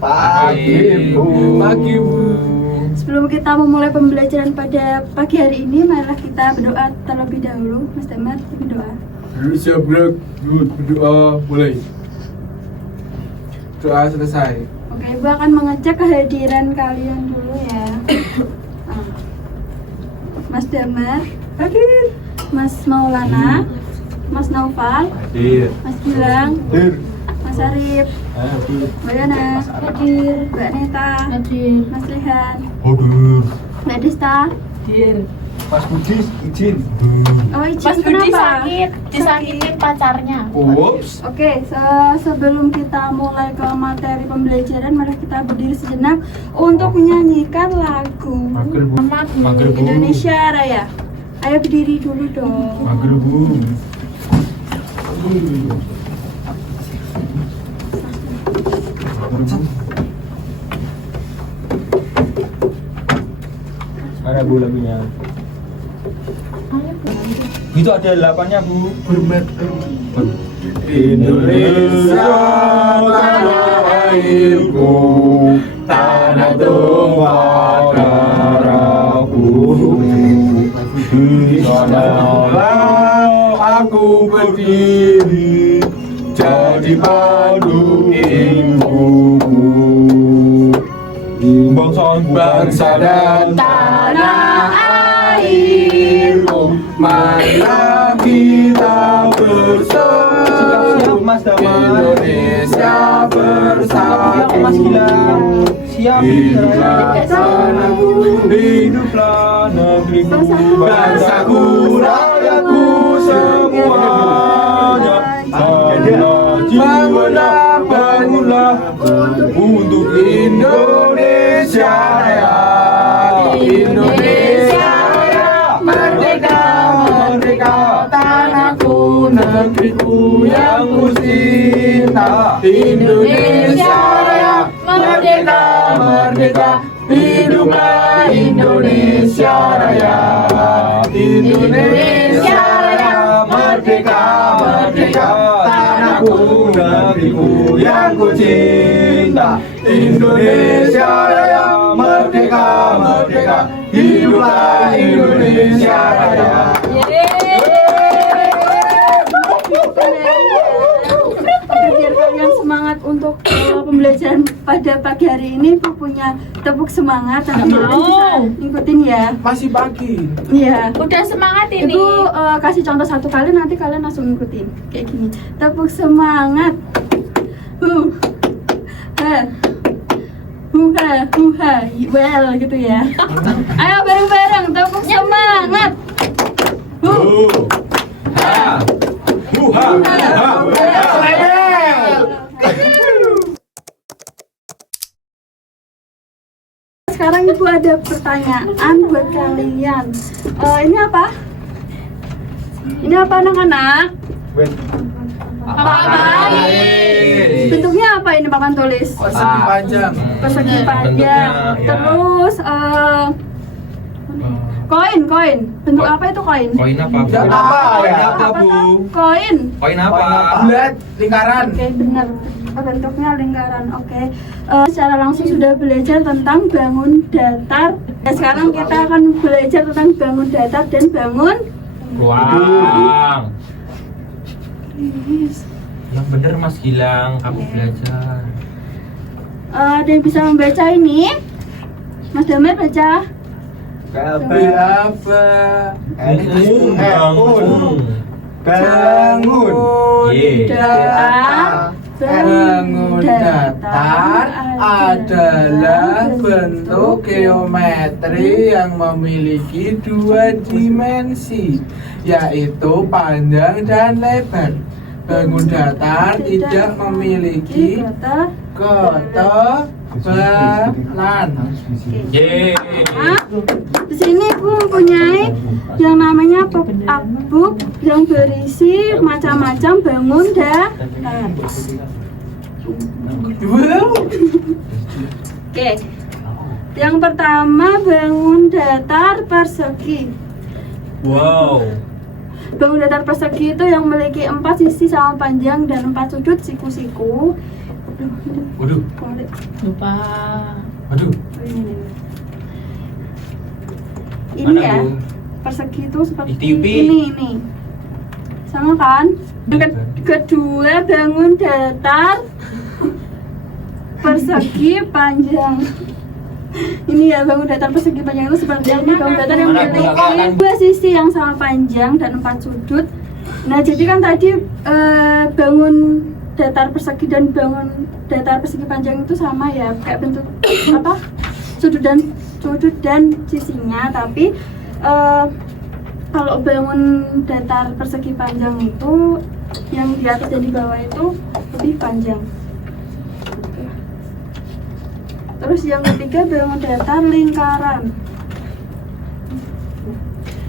Pagi, Bu. Pagi, Bu. Sebelum kita memulai pembelajaran pada pagi hari ini, marilah kita berdoa terlebih dahulu. Mas Damar, berdoa. Sabrek, berdoa mulai. Doa selesai. Oke, Ibu akan mengecek kehadiran kalian dulu ya. Mas Damar, Hadir. Mas Maulana, Mas Naufal, Hadir. Mas Gilang, Hadir. Mas Arif, Hadir. Mbak Yana, hadir, Mbak Neta, Hadir. Mas Rehan, Hadir. Mbak Desta. Hadir. Mas Budi izin. Oh, izin Mas Budi kenapa? sakit, disakitin pacarnya. Ups. Oke, sebelum kita mulai ke materi pembelajaran, mari kita berdiri sejenak untuk menyanyikan lagu Mager, Bu. Mager, Bu. Indonesia Raya. Ayo berdiri dulu dong. Mager, Bu. Mana Bu lagunya? Itu ada 8-nya, Bu. Indonesia tanah airku, tanah tumpah darahku. Di sanalah aku berdiri, jadi pandu ibuku. Bangsa dan tanah airku, marilah kita bersatu. Mas Damar. Indonesia bersatu. Mas Gilang. Siap. Hiduplah tanahku, Hiduplah negeriku, bangsaku, rakyatku semuanya. Bangunlah, bangunlah untuk Indonesia Raya. Indonesia Raya, merdeka, merdeka, tanahku, negeriku yang ku cinta. Indonesia Raya, merdeka, merdeka, hiduplah Indonesia Raya. Indonesia Raya, merdeka, merdeka, tanahku, negeriku yang ku cinta. Indonesia Raya, merdeka, merdeka, hiduplah Indonesia Raya. Biar kalian semangat untuk pembelajaran pada pagi hari ini, Ibu punya tepuk semangat. Nanti kalian bisa ikutin ya. Masih pagi. Iya. Udah semangat ini. Ibu kasih contoh satu kali, nanti kalian langsung ikutin kayak gini. Tepuk semangat. Ha. Huha, huha, well gitu ya. Ayo bareng-bareng tepuk semangat. Sekarang Ibu ada pertanyaan buat kalian. Ini apa? Ini apa anak-anak? Bentuknya apa ini papan tulis? Persegi panjang. Persegi panjang. Terus koin. Bentuk apa itu koin? Koin apa, Bu? Koin apa? Koin apa, Bu? Koin. Koin apa? Bulat, lingkaran. Oke, benar. Bentuknya lingkaran. Oke. Secara langsung sudah belajar tentang bangun datar. Nah, sekarang kita akan belajar tentang bangun datar dan bangun Ruang. Yes. Yang bener Mas Gilang, kamu belajar. Ada yang bisa membaca ini? Mas Damar baca. Apa? Bangun. Bangun. Ye. Datar. Bangun datar adalah bentuk geometri yang memiliki dua dimensi, yaitu panjang dan lebar. Bangun datar tidak memiliki ketebalan. Ye. Di sini Ibu mempunyai yang namanya pop-up book yang berisi macam-macam bangun datar. Oke. Yang pertama bangun datar persegi. Wow. Bangun datar persegi itu yang memiliki 4 sisi sama panjang dan 4 sudut siku-siku. Waduh. Lupa. Aduh. Ini Mana, ya, Bu? persegi itu seperti ITP. ini. Sama kan? Yang kedua bangun datar persegi panjang. Ini ya, bangun datar persegi panjang itu seperti ini. Bangun datar yang Mana, Bu? memiliki Kakak? dua sisi yang sama panjang dan 4 sudut. Nah, jadi kan tadi bangun datar persegi dan bangun datar persegi panjang itu sama ya, kayak bentuk apa? Sudut dan sisinya, tapi kalau bangun datar persegi panjang itu yang di atas dan di bawah itu lebih panjang. Terus yang ketiga bangun datar lingkaran.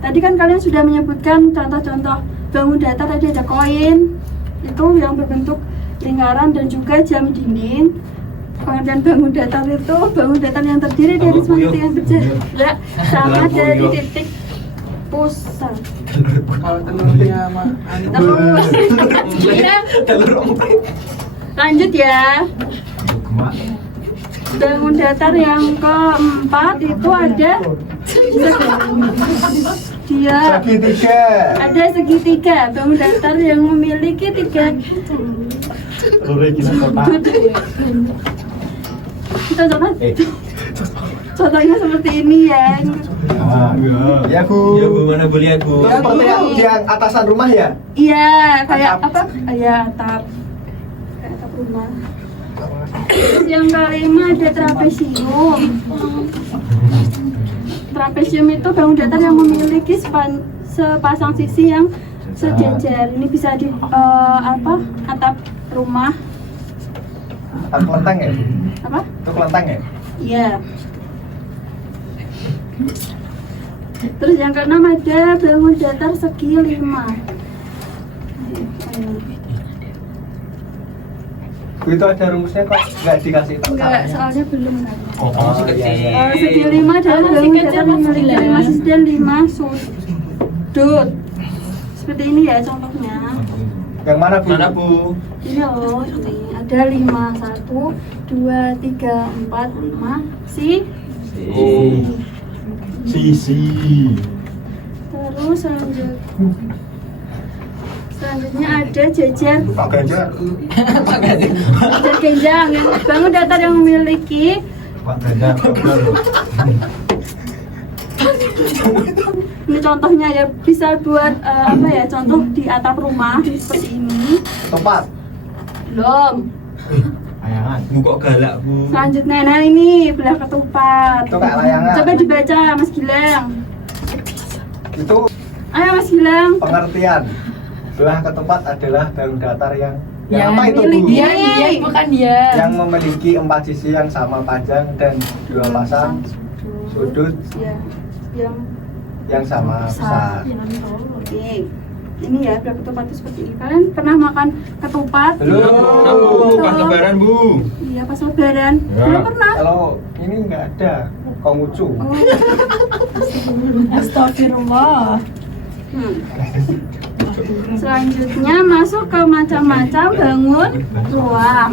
Tadi kan kalian sudah menyebutkan contoh-contoh bangun datar, tadi ada koin itu yang berbentuk lingkaran dan juga jam dinding. Pengertian bangun datar itu bangun datar yang terdiri dari Tambah semangat buyuk. yang berjarak sama Tambah dari buyuk. titik pusat. Kalau telurnya sama anu. Terus Telur ompet. lanjut ya. Gemak. Bangun datar yang keempat itu ada dia Segitiga. ada segitiga. Bangun datar yang memiliki 3 kita coba contohnya seperti ini ya. Ya Bu. Ya, Bu, mana Bu, lihat, Bu. Itu seperti yang atasan rumah ya? Iya, kayak Atap. apa? Ya, atap. Kayak atap rumah. Terus yang kelima ada trapesium. Trapesium itu bangun datar yang memiliki sepasang sisi yang sejajar. Ini bisa di atap rumah. Atap kelenteng ya? Apa? Itu kelenteng ya? Iya. Terus yang keenam ada bangun datar segi 5. Itu ada rumusnya kok nggak dikasih tahu? Enggak, soalnya belum kan. Oh, masih kecil. Segi 5 adalah bangun datar yang memiliki 5 sisi dan 5 sudut. Seperti ini ya contohnya. Yang mana Bu? Mana, Bu? Ini loh, ini ada 5, 1, 2, 3, 4, 5 Sisi. Terus selanjutnya ada jajar Pak Ganjar. jajar genjang yang bangun datar yang memiliki Pak Ganjar. ini contohnya ya, bisa buat contoh di atap rumah seperti ini. Tempat. Belum. Layangan. Bu, kok galak, Bu? Selanjutnya, nah ini belah ketupat. Itu kayak layangan. Coba dibaca Mas Gilang. Itu Ayo Mas Gilang. pengertian. Belah ketupat adalah bangun datar yang apa itu Bu? memiliki- Dia bukan dia. Yang memiliki 4 sisi yang sama panjang dan 2 pasang sudut Ya, yang sama besar. Oke. Ini ya belah ketupat itu seperti ini. Kalian pernah makan ketupat? Belum, Bu. Pas lebaran, Bu. Iya, pas lebaran. Ya. Belum pernah. Kalau ini nggak ada Konghucu. Oh. Astagfirullah. Selanjutnya masuk ke macam-macam bangun ruang.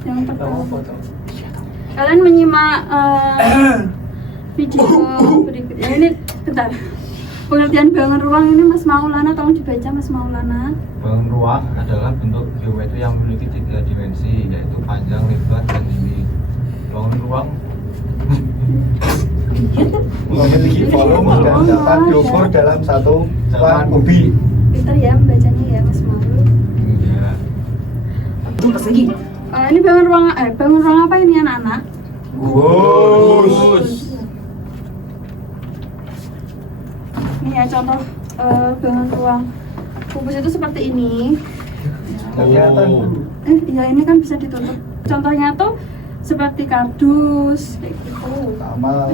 Yang pertama, kalian menyimak video berikutnya. Ini bentar. Pengertian bangun ruang ini Mas Maulana, tolong dibaca Mas Maulana. Bangun ruang adalah bentuk geometri yang memiliki 3 dimensi, yaitu panjang, lebar, dan tinggi. Bangun ruang Memiliki volume dan dapat diukur dalam satu Zaman kubi. Pintar ya membacanya ya Mas Maul. ya, persegi. Ini bangun ruang apa ini anak-anak? Bus. Ini ya contoh bangun ruang kubus itu seperti ini. Kelihatan Bu. Ya ini kan bisa ditutup. Contohnya tuh seperti kardus kayak gitu. Sama.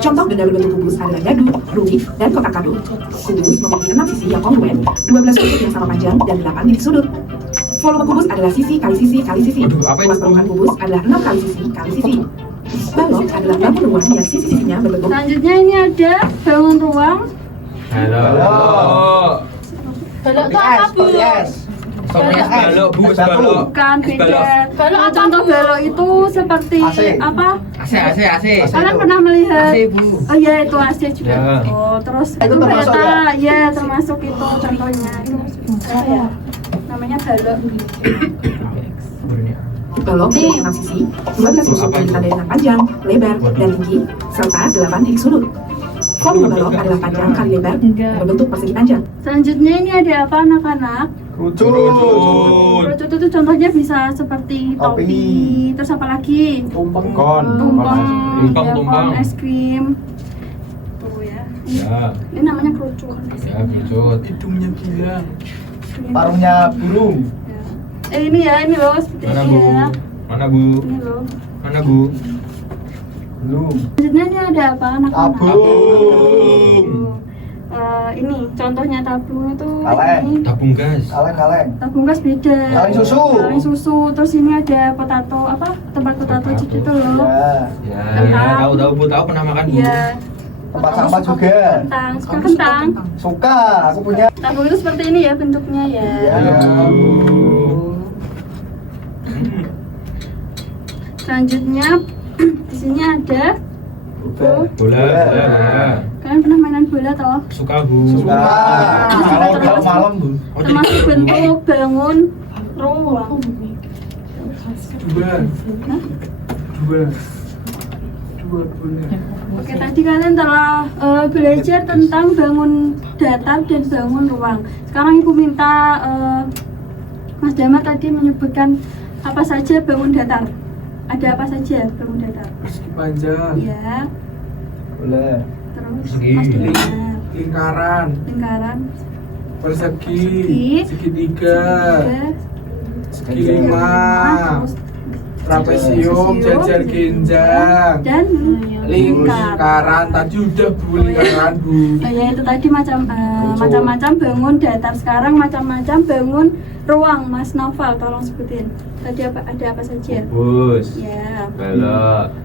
Contoh benda berbentuk kubus adalah dadu, rumit, dan kotak kado. Kubus memiliki 6 sisi yang kongruen, 12 sudut yang sama panjang, dan 8 titik sudut. Volume kubus adalah sisi kali sisi kali sisi. Aduh, apa Luas itu? permukaan kubus adalah 6 kali sisi kali sisi. Balok adalah lampu ruang yang sisi-sisinya berbentuk. Selanjutnya ini ada bangun ruang. Halo. Balok tuh apa, Bu? Seperti balok bu, balok. Bukan beda. Balok apa, Contoh Bu? balok itu seperti AC. apa? AC. Kalian pernah melihat? AC, Bu. Oh iya itu AC juga. Ya. Oh terus Itu termasuk kereta, ya termasuk itu contohnya. Itu apa ya? Namanya balok. Balok memiliki 6 sisi, 12 sisi yang ditandai dengan panjang, lebar, dan tinggi, serta 8 titik sudut. Volume balok adalah panjang kali lebar berbentuk persegi panjang. Selanjutnya ini ada apa anak-anak? Kerucut. Kerucut itu contohnya bisa seperti topi, Topi. terus apa lagi? Tumpeng. Tumpeng, Tumpeng. es krim. Tuh ya. Ya, Ini namanya kerucut. ya kerucut. Hidungnya bilang. Parungnya burung. Ya. Ini loh seperti Mana ini bu? ya. Mana bu? Ini loh. Mana bu? Belum. Selanjutnya ini ada apa anak-anak? Tabung. Ini contohnya tabung itu Kaleng. ini Tabung gas. Kaleng. tabung gas beda. Kaleng susu. Kaleng susu. Terus ini ada potato apa? Tempat potato chip itu loh. Ya. Ya, tahu bu, tahu pernah makan bu. Iya. Tempat sampah juga. Kentang, suka kentang. Suka, aku punya. Tabung itu seperti ini ya bentuknya ya. Iya. Ya bu. Selanjutnya di sini ada Bola. kalian pernah mainan bola toh? Suka bu. Suka. Kalau malam bu. Termasuk bentuk bangun ruang. Dua. Hah? Dua boleh. Oke, tadi kalian telah belajar tentang bangun datar dan bangun ruang. Sekarang Ibu minta Mas Dama tadi menyebutkan apa saja bangun datar. Ada apa saja bangun datar? Persegi panjang. Ya, Boleh. terus Persegi. Mas Dama. Lingkaran. Lingkaran, Persegi. Persegi. Segitiga. Segi tiga, lima. terus Trapesium. Jajar genjang. dan Lingkaran. Tadi udah bu lingkaran bu. ya itu tadi macam-macam bangun datar. Sekarang macam-macam bangun ruang. Mas Noval tolong sebutin. Tadi ada apa saja? Bus, Ya. balok,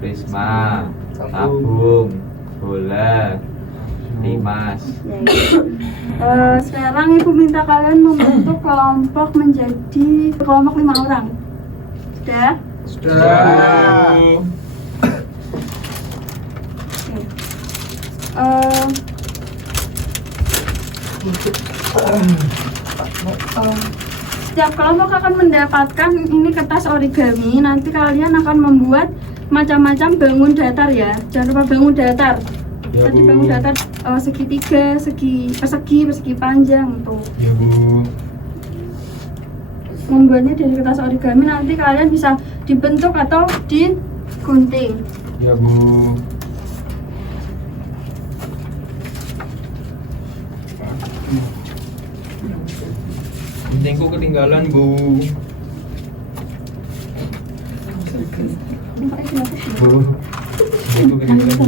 prisma, tabung, bola, limas. Ya, itu. Sekarang Ibu minta kalian membentuk kelompok menjadi kelompok 5 orang. Sudah? Sudah. Oke. Eh, Setiap kelompok akan mendapatkan ini kertas origami. Nanti kalian akan membuat macam-macam bangun datar ya. Jangan lupa bangun datar. Ya, Tadi Bu. bangun datar segitiga, persegi panjang tuh. Ya bu. Membuatnya dari kertas origami, nanti kalian bisa dibentuk atau digunting. Ya bu. Pentingku ketinggalan bu. Bu. Pentingku ketinggalan bu.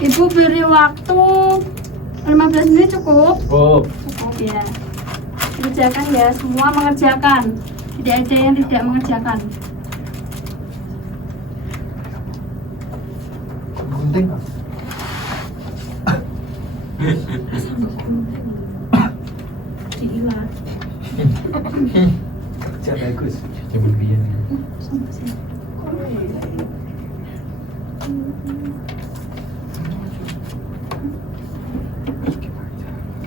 Ibu beri waktu 15 menit cukup? Bob. Cukup ya. Kerjakan ya, semua mengerjakan. Tidak ada yang tidak mengerjakan. Gunting. Kerja bagus. Zaman biyen.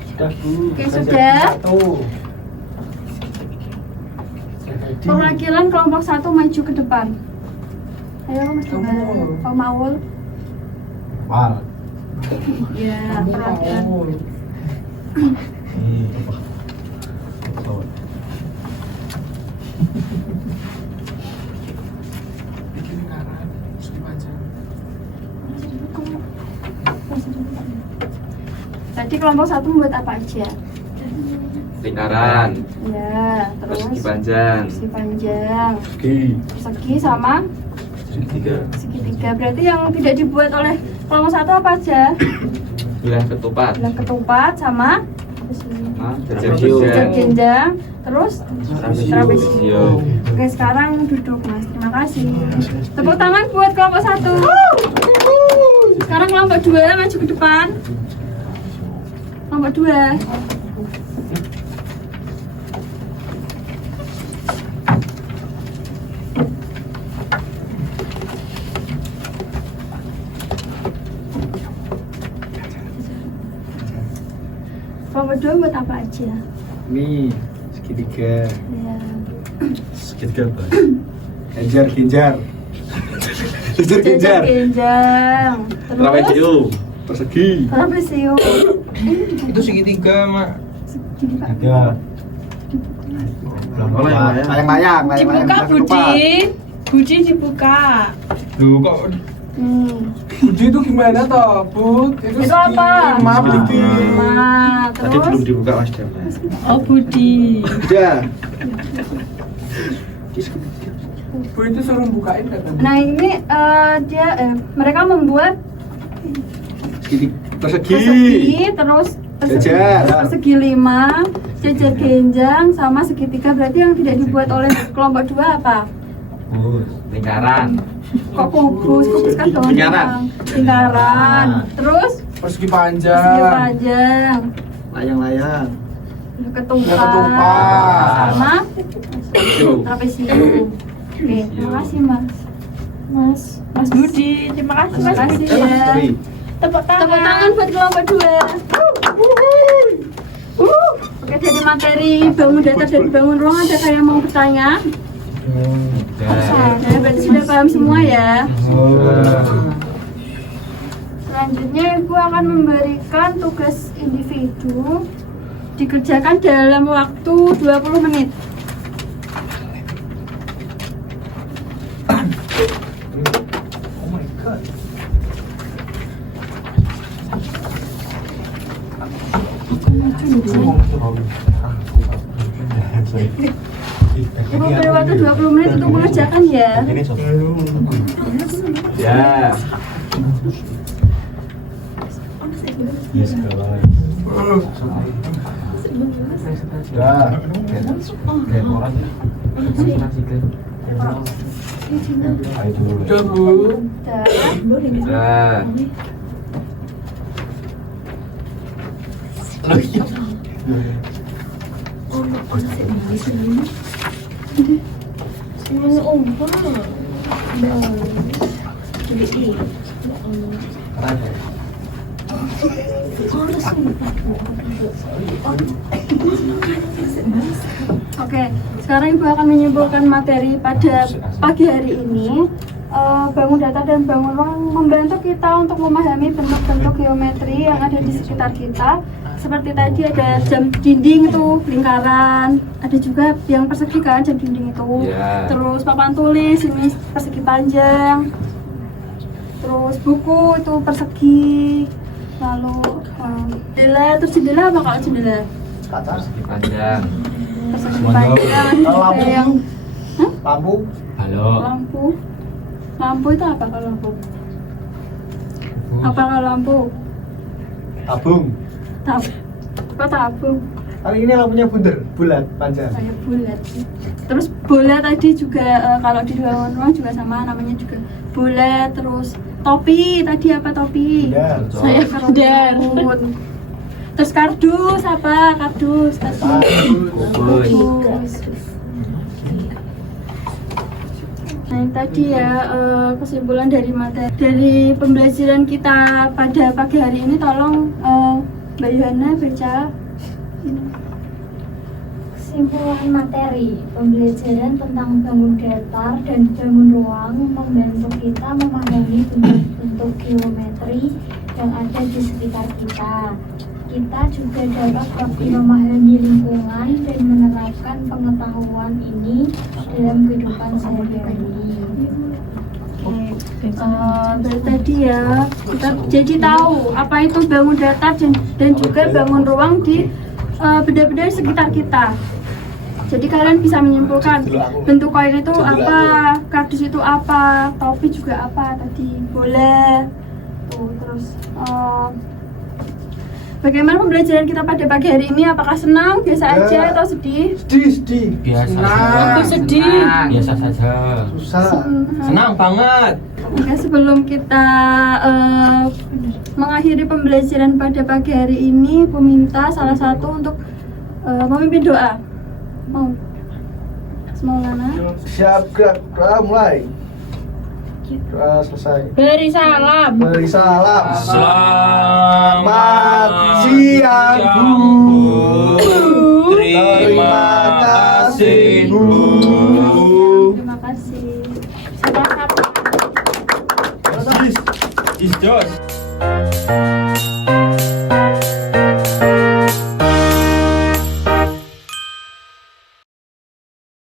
Sudah bu. Oke, sudah. Satu. Perwakilan kelompok 1 maju ke depan. Ayo Mas Dama. Pak Maul. Wal, Ya, perwakilan. Bikin lingkaran. Persegi panjang. Tadi kelompok 1 membuat apa aja? lingkaran, Ya, terus persegi panjang, persegi panjang, Oke. persegi sama segitiga, segitiga. Berarti yang tidak dibuat oleh kelompok 1 apa aja? bilah ketupat, Bilang ketupat sama trapesium, jajar genjang, terus trapesium. Oke, sekarang duduk Mas. Terima kasih. Tepuk tangan buat kelompok 1. Sekarang kelompok 2 maju ke depan. Kelompok 2. Kelompok 2 buat apa aja? Nih, segitiga. Ya. Segitiga apa? Genjar, genjar. Genjar, genjar. Genjang. Trapezio, persegi. Trapezio. Itu segitiga, Mak. Gini, Pak. Ada. Layang-layang, Dibuka Budi. Budi dibuka. Duh, kok Budi itu gimana toh, Bud? Itu apa? Maaf, Budi. Nah, terus dibuka Mas Dem. Oh Budi. Udah. Bu itu suruh bukain katanya. nah ini mereka membuat Persegi. persegi, terus Jajar. persegi 5, jajar genjang, sama segitiga. Berarti yang tidak dibuat oleh kelompok 2 apa? Lingkaran. Kok kubus? Kubus kan gampang. Lingkaran. Lingkaran. Terus Persegi persegi panjang. panjang, Layang-layang. ketupat, Ketupat. sama trapezio. Oke, terima kasih Mas Budi. Terima kasih Mas Terima Budi. kasih ya. Tepuk tangan. Tepuk tangan buat kelompok 2. Oke, dari materi bangun datar dan bangun ruang ada kayak yang mau bertanya? Ya, berarti sudah paham semua ya. Selanjutnya Ibu akan memberikan tugas individu dikerjakan dalam waktu 20 menit. Ibu beri waktu 20 menit untuk mengerjakan ya. Ya. Yes, Udah. Udah, Bu. Udah. Oke, sekarang Ibu akan menyimpulkan materi pada pagi hari ini. Bangun datar dan bangun ruang membantu kita untuk memahami bentuk-bentuk geometri yang ada di sekitar kita. Seperti tadi ada jam dinding itu lingkaran, ada juga yang persegi kan jam dinding itu. Ya. Terus papan tulis ini persegi panjang. Terus buku itu persegi. Lalu jendela, terus jendela apa kalau jendela? Kaca. Panjang. Persegi panjang. Kalau Ada lampu? yang Lampu. Halo. lampu. Lampu itu apa kalau lampu? Apa kalau lampu? Tabung. Kok tabung? Kali ini lampunya bulat, panjang. Kayak bulat. Terus bola tadi juga kalau di ruangan ruang juga sama, namanya juga bola. Terus topi tadi apa topi? Bundar. Saya bundar. Terus kardus apa? Kardus. Kardus. Nah ini tadi ya kesimpulan dari materi dari pembelajaran kita pada pagi hari ini. Tolong Mbak Yohana baca. Kesimpulan materi pembelajaran tentang bangun datar dan bangun ruang membantu kita memahami bentuk-bentuk geometri yang ada di sekitar kita. Kita juga dapat lebih memahami lingkungan dan menerapkan pengetahuan ini dalam kehidupan sehari-hari. Tadi ya kita jadi tahu apa itu bangun datar dan juga bangun ruang di benda-benda di sekitar kita. Jadi kalian bisa menyimpulkan bentuk koin itu apa, kardus itu apa, topi juga apa tadi, bola tuh, terus Bagaimana pembelajaran kita pada pagi hari ini? Apakah senang, biasa Ya. aja, atau sedih? Sedih. Biasa Senang. saja. Aku sedih. Biasa saja. Susah. Senang banget. Oke, sebelum kita mengakhiri pembelajaran pada pagi hari ini, aku minta salah satu untuk memimpin doa. Mau? Maulana? Siap, gerak. Doa mulai. Doa selesai. Beri salam. Beri salam. Selamat siang, Bu. Terima kasih, Bu. Terima kasih. Sama-sama. Is Josh.